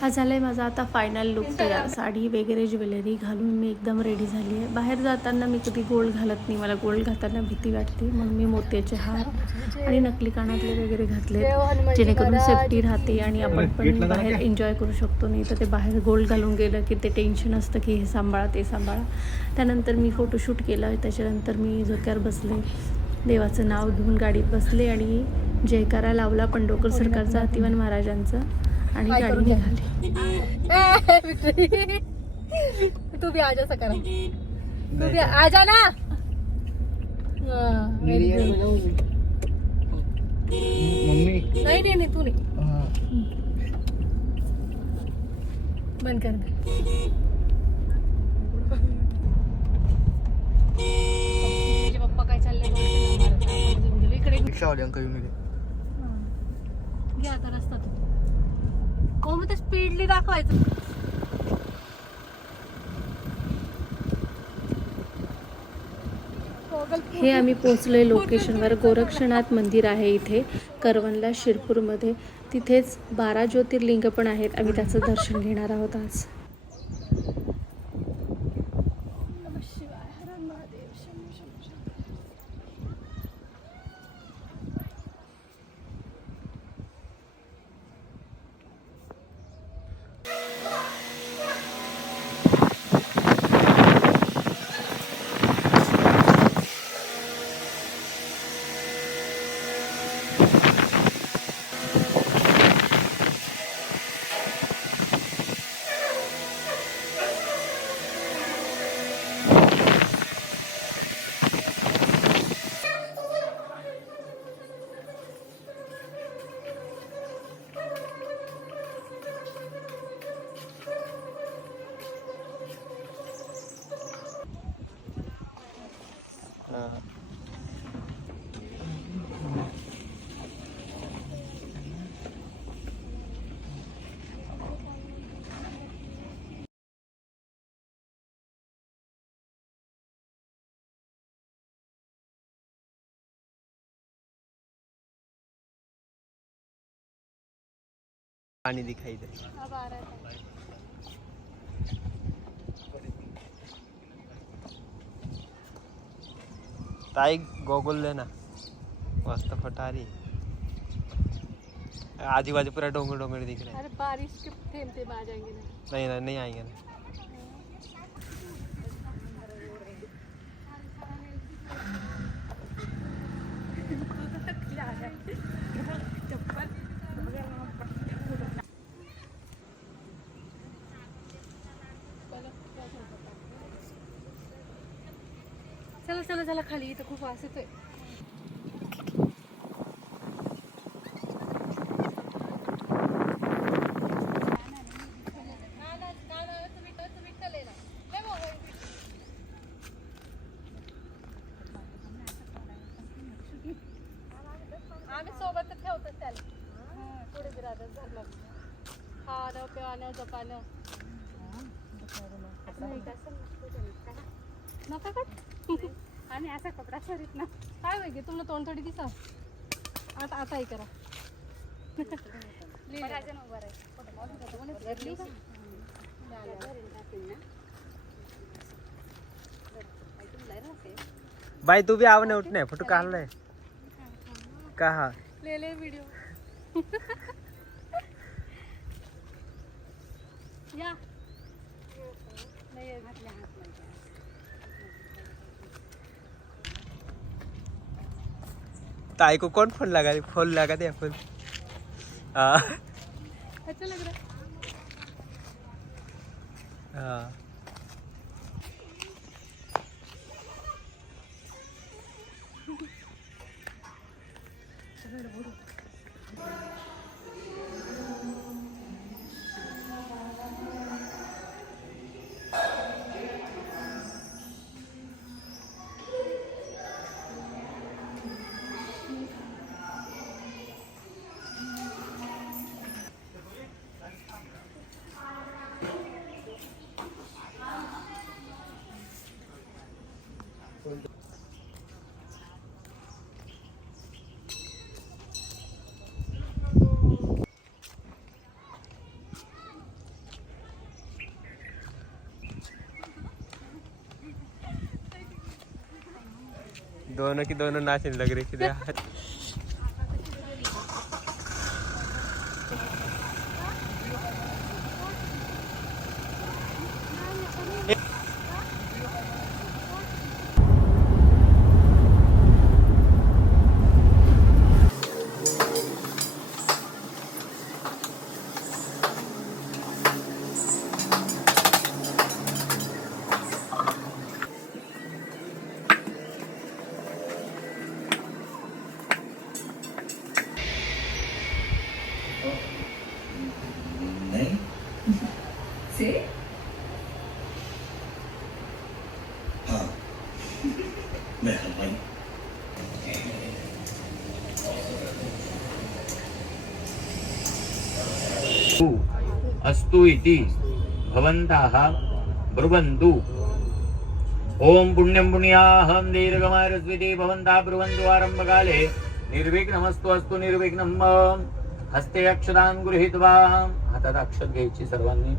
हा झाला आहे माझा आता फायनल लुक तयार. साडी वगैरे ज्वेलरी घालून मी एकदम रेडी झाली आहे. बाहेर जाताना मी कधी गोल्ड घालत नाही, मला गोल्ड घालताना भीती वाटते, म्हणून मी मोत्याचे हार आणि नकली कानातले वगैरे घातले, जेणेकरून सेफ्टी राहते आणि आपण पण बाहेर एन्जॉय करू शकतो. नाही तर ते बाहेर गोल्ड घालून गेलं की ते टेन्शन असतं की हे सांभाळा ते सांभाळा. त्यानंतर मी फोटोशूट केलं. त्याच्यानंतर मी झोक्यावर बसले, देवाचं नाव घेऊन गाडीत बसले आणि जयकारा लावला पंढरपूर सरकारचा, हतिवन महाराजांचा, आणि गाडी निघाली. तू भी आजा सकारा, तू भी आजा ना. मम्मी नाही तू नाही. बंद कर. पप्पा काय चाललंय इकडे रिक्षावाले अंकल मी घ्या आता रस्ता. तू मग ते स्पीडली दाखवायचं. हे आम्ही पोहोचलोय लोकेशनवर. गोरक्षनाथ मंदिर आहे इथे करवनला, शिरपूरमध्ये. तिथेच 12 ज्योतिर्लिंग पण आहेत. आम्ही त्याचं दर्शन घेणार आहोत आज. पानी दिखाई दे. अब आ रहा है. ताई गोगल लेना, मस्त फटारी. आजूबाजू पूरा डोंगर डोंगर दिख रहा है. अरे बारिश के थेम थेम आ जाएंगे ना. नहीं ना, नहीं आएंगे ना. चला चला खाली, इथं खूप वास येतोय. आम्ही सोबतच ठेवतो त्याला. पुढे बिरादच झालं. खाणं प्यानं जपानं नका का. आणि असा कपडा सरीत ना काय वेगळे तुला तोंड थोडी दिसा. आता हे करा. बाई तू भी आव ना, उठने फोटो काढ ले. कहा ले व्हिडिओ. या नाही घातल्या हात नाही. ताई को कौन फोन लगा दे फोन. अच्छा लग रहा है. हाँ. दोनों की दोनों नाचने लग रही किती नहीं से हाँ मैं हलवाई अस्तु इति भवन्तः ब्रुवन्तु। ओम पुण्यं पुण्याहं दीर्घमायुस्विति भवन्तः ब्रुवन्तु आरम्भकाले निर्विघ्नमस्तु अस्तु निर्विघ्नं हस्ते अक्षदान गृहीत्वा हातात अक्षत घ्यायची सर्वांनी।